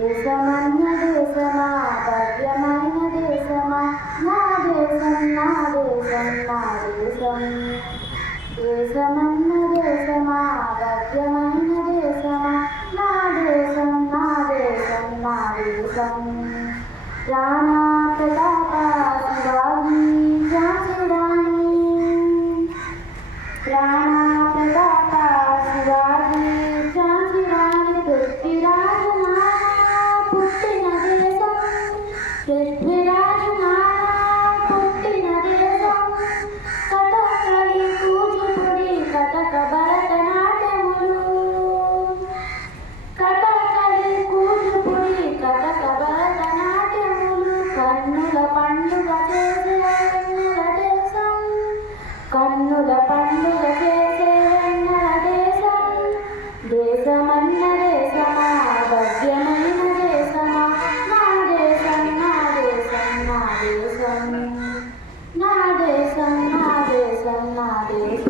దేశమన్న దేశమా భవ్యమైన దేశమా నా దేశం నా దేశం నా దేశం. దేశమన్న దేశమా భవ్యమైన దేశమా నా దేశం నా దేశం నా దేశం. రాణా ప్రతాప శివాజీ ఝాన్సీ రాణి. రాణా ప్రతాప శివాజీ ఝాన్సీ రాణి. పృథ్వీరాజు నానా పుట్టిన దేశం. పృథ్వీరాజు నానా పుట్టిన దేశం. కథకళి కూచిపూడి కథక భరతనాట్యములు. కథకళి కూచిపూడి కథక భరతనాట్యములు. కన్నుల పండుగ చేసే వెన్నెల దేశం. కన్నుల పండుగ చేసే వెన్నెల దేశం. దేశమన్న దేశమా భవ్యమైన దేశమా నా దేశం నా దేశం నా దేశం. నా దేశం నా దేశం నా దేశం.